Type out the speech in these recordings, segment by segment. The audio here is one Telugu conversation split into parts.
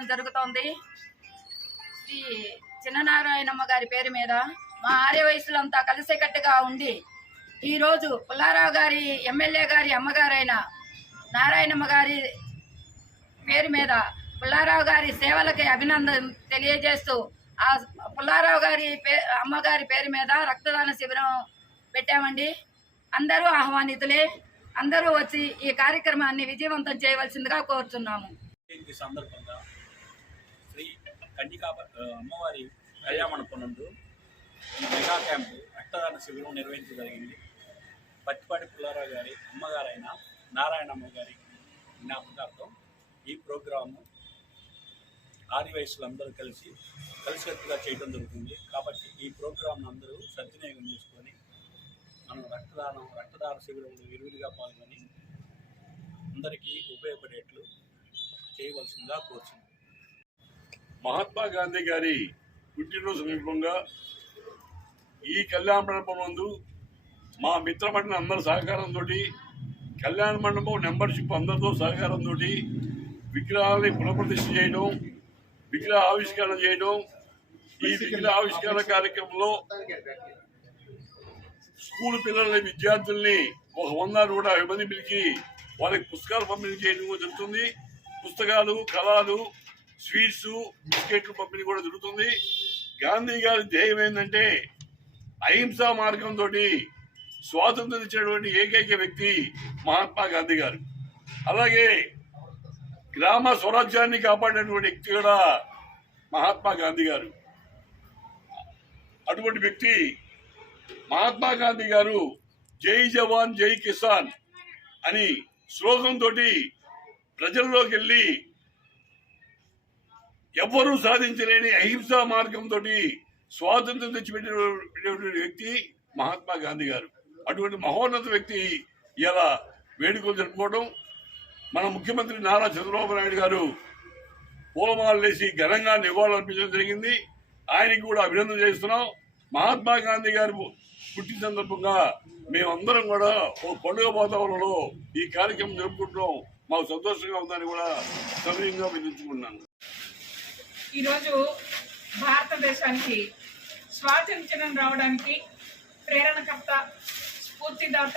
చేయడం జరుగుతోంది. శ్రీ చిన్ననారాయణమ్మ గారి పేరు మీద మా ఆర్య వయసులంతా కలిసికట్టుగా ఉండి ఈరోజు పుల్లారావు గారి ఎమ్మెల్యే గారి అమ్మగారైన నారాయణమ్మ గారి పేరు మీద పుల్లారావు గారి సేవలకి అభినందన తెలియజేస్తూ ఆ పుల్లారావు గారి పే అమ్మగారి పేరు మీద రక్తదాన శిబిరం పెట్టామండి. అందరూ ఆహ్వానితులే. అందరూ వచ్చి ఈ కార్యక్రమాన్ని విజయవంతం చేయవలసిందిగా కోరుతున్నాము. సందర్భంగా శ్రీ కన్నికా అమ్మవారి కళ్యాణమండపం నందు ఈ మెగా క్యాంపు రక్తదాన శిబిరం నిర్వహించడం జరిగింది పత్తిపాటి పుల్లారావు గారి అమ్మగారైన నారాయణమ్మ గారి జ్ఞాపకార్థం ఈ ప్రోగ్రాము ఆది వయసులు అందరూ కలిసి కలిసికట్టుగా చేయడం జరుగుతుంది. కాబట్టి ఈ ప్రోగ్రాంను అందరూ సద్వినియోగం చేసుకొని మనం రక్తదానం రక్తదాన శిబిరంలో విరివిగా పాల్గొని అందరికీ ఉపయోగపడేట్లు చేయవలసిందిగా కోరుచున్నాను మహాత్మా గాంధీ గారి పుట్టినరోజు సమీపంగా ఈ కళ్యాణ మండపం నందు మా మిత్రపడిన అందరి సహకారంతో కళ్యాణ మండపం మెంబర్షిప్ అందరితో సహకారంతో విగ్రహాలని పునఃప్రతిష్ఠ చేయడం విగ్రహ ఆవిష్కరణ చేయడం ఈ విగ్రహ ఆవిష్కరణ కార్యక్రమంలో స్కూల్ పిల్లల్ని విద్యార్థుల్ని ఒక వంద నూట ఇబ్బంది మంది పిలిచి వాళ్ళకి పుస్తకాలు పంపిణీ చేయడం జరుగుతుంది. పుస్తకాలు కళలు స్వీట్స్ బిస్కెట్లు పంపిణీ కూడా జరుగుతుంది గాంధీ గారి ధ్యేయం ఏంటంటే అహింసా మార్గంతో స్వాతంత్రం ఇచ్చినటువంటి ఏకైక వ్యక్తి మహాత్మా గాంధీ గారు. అలాగే గ్రామ స్వరాజ్యాన్ని కాపాడినటువంటి వ్యక్తి కూడా మహాత్మా గాంధీ గారు. అటువంటి వ్యక్తి మహాత్మా గాంధీ గారు జై జవాన్ జై కిసాన్ అని శ్లోకంతో ప్రజల్లోకి వెళ్ళి ఎవ్వరూ సాధించలేని అహింసా మార్గంతో స్వాతంత్రం తెచ్చిపెట్టినటువంటి వ్యక్తి మహాత్మా గాంధీ గారు. అటువంటి మహోన్నత వ్యక్తి ఇలా వేడుకలు జరుపుకోవడం మన ముఖ్యమంత్రి నారా చంద్రబాబు నాయుడు గారు పూలమాలలు వేసి ఘనంగా నివాళులర్పించడం జరిగింది. ఆయనకి కూడా అభినందన చేస్తున్నాం. మహాత్మా గాంధీ గారు పుట్టిన సందర్భంగా మేమందరం కూడా ఓ పండుగ వాతావరణంలో ఈ కార్యక్రమం జరుపుకుంటున్నాం. మాకు సంతోషంగా ఉందని కూడా సవినయంగా విధించుకున్నాను ఈరోజు భారతదేశానికి స్వాతంత్ర్యం రావడానికి ప్రేరణకర్త స్ఫూర్తిదాత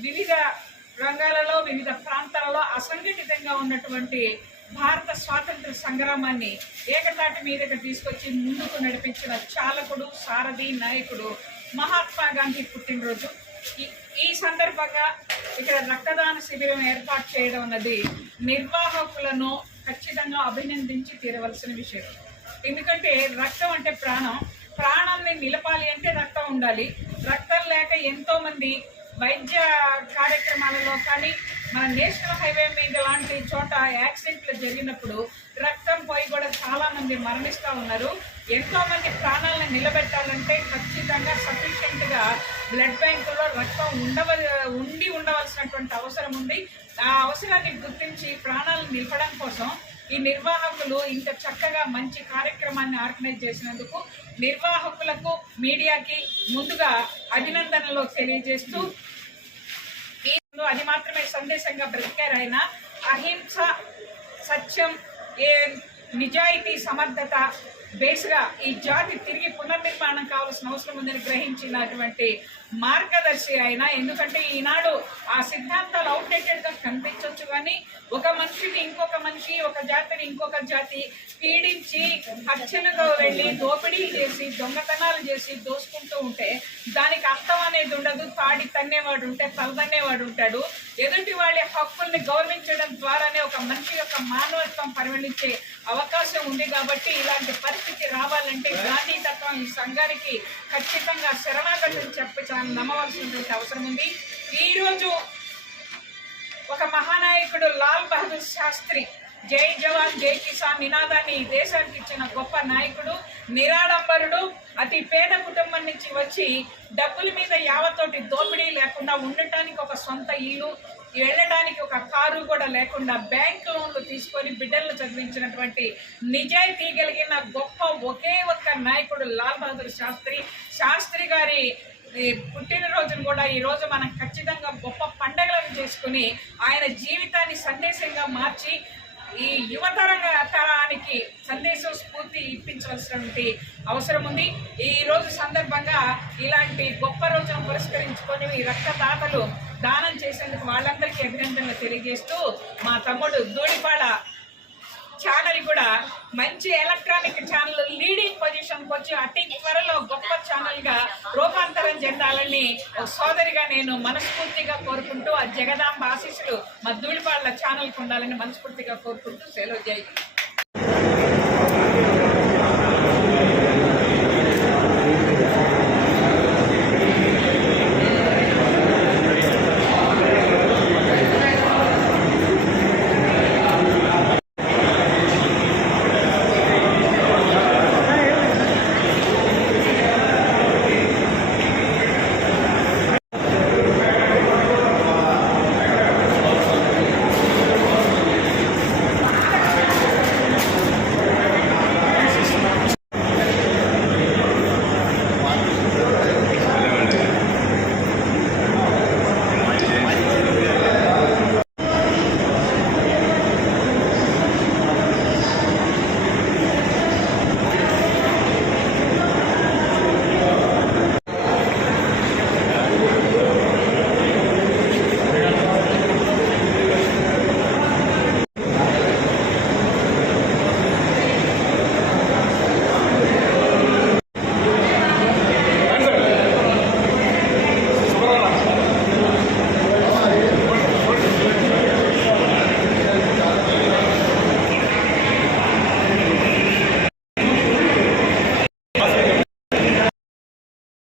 వివిధ రంగాలలో వివిధ ప్రాంతాలలో అసంఘటితంగా ఉన్నటువంటి భారత స్వాతంత్ర సంగ్రామాన్ని ఏకతాటి మీదకి తీసుకొచ్చి ముందుకు నడిపించిన చాలకుడు సారథి నాయకుడు మహాత్మా గాంధీ పుట్టినరోజు. ఈ- ఈ సందర్భంగా ఇక్కడ రక్తదాన శిబిరం ఏర్పాటు చేయడం అన్నది నిర్వాహకులను ఖచ్చితంగా అభినందించి తీరవలసిన విషయం. ఎందుకంటే రక్తం అంటే ప్రాణం. ప్రాణాన్ని నిలపాలి అంటే రక్తం ఉండాలి. రక్తం లేక ఎంతో మంది వైద్య కార్యక్రమాలలో కానీ మన నేషనల్ హైవే మీద లాంటి చోట యాక్సిడెంట్లు జరిగినప్పుడు రక్తం పోయి కూడా చాలామంది మరణిస్తూ ఉన్నారు. ఎంతో మంది ప్రాణాలను నిలబెట్టాలంటే ఖచ్చితంగా సఫిషియెంట్గా బ్లడ్ బ్యాంకులో రక్తం ఉండవ ఉండి ఉండవలసినటువంటి అవసరం ఉంది. ఆ అవసరాన్ని గుర్తించి ప్రాణాలను నిలపడం కోసం ఈ నిర్వాహకులు ఇంత చక్కగా మంచి కార్యక్రమాన్ని ఆర్గనైజ్ చేసినందుకు నిర్వాహకులకు మీడియాకి ముందుగా అభినందనలు తెలియజేస్తూ ఈ అది మాత్రమే సందేశంగా బ్రతికారు ఆయన అహింస సత్యం ఏ నిజాయితీ సమర్థత బేస్గా ఈ జాతి తిరిగి పునర్నిర్మాణం కావాల్సిన అవసరం ఉందని గ్రహించినటువంటి మార్గదర్శి ఆయన. ఎందుకంటే ఈనాడు ఆ సిద్ధాంతాలు అవుట్డేటెడ్ కనిపించవచ్చు కానీ ఒక మనిషిని ఇంకొక మనిషి ఒక జాతిని ఇంకొక జాతి పీడించి హత్యలుగా వెళ్ళి దోపిడీ చేసి దొంగతనాలు చేసి దోసుకుంటూ ఉంటే దానికి అర్థం అనేది ఉండదు. తాడి తన్నేవాడు ఉంటే తలదన్నేవాడు ఉంటాడు. ఎదుటి వాళ్ళ హక్కుల్ని గౌరవించడం ద్వారానే ఒక మనిషి యొక్క మానవత్వం పరిగణించే అవకాశం ఉంది కాబట్టి ఇలాంటి పరిస్థితి రావాలంటే గాంధీ తత్వం ఈ సంఘానికి ఖచ్చితంగా శరణాగతం చెప్పి చాలా నమ్మవలసినటువంటి అవసరం ఉంది. ఈరోజు ఒక మహానాయకుడు లాల్ బహదూర్ శాస్త్రి జై జవాన్ జై కిసాన్ నినాదాన్ని ఈ దేశానికి ఇచ్చిన గొప్ప నాయకుడు నిరాడంబరుడు అతి పేద కుటుంబం నుంచి వచ్చి డబ్బుల మీద యావతోటి దోపిడీ లేకుండా ఉండటానికి ఒక సొంత ఇల్లు వెళ్ళడానికి ఒక కారు కూడా లేకుండా బ్యాంక్ లోన్లు తీసుకొని బిడ్డలను చదివించినటువంటి నిజాయితీ కలిగిన గొప్ప ఒకే ఒక్క నాయకుడు లాల్ బహదూర్ శాస్త్రి. శాస్త్రి గారి పుట్టినరోజును కూడా ఈరోజు మనం ఖచ్చితంగా గొప్ప పండగలను చేసుకుని ఆయన జీవితాన్ని సందేశంగా మార్చి ఈ యువతరంగ తరానికి సందేశం స్ఫూర్తి ఇప్పించవలసినటువంటి అవసరం ఉంది. ఈ రోజు సందర్భంగా ఇలాంటి గొప్ప రోజును పురస్కరించుకొని ఈ రక్తదాతలు దానం చేసేందుకు వాళ్ళందరికీ అభినందనలు తెలియజేస్తూ మా తమ్ముడు ధూళిపాడ ఛానల్ కూడా మంచి ఎలక్ట్రానిక్ ఛానల్ లీడింగ్ పొజిషన్ వచ్చి అతి త్వరలో గొప్ప ఛానల్గా రూపాంతరం చెందాలని ఒక సోదరిగా నేను మనస్ఫూర్తిగా కోరుకుంటూ ఆ జగదాంబ ఆశీస్సులు మా ధూళిపాళ్ళ ఛానల్కి ఉండాలని మనస్ఫూర్తిగా కోరుకుంటూ సెలవు చేయి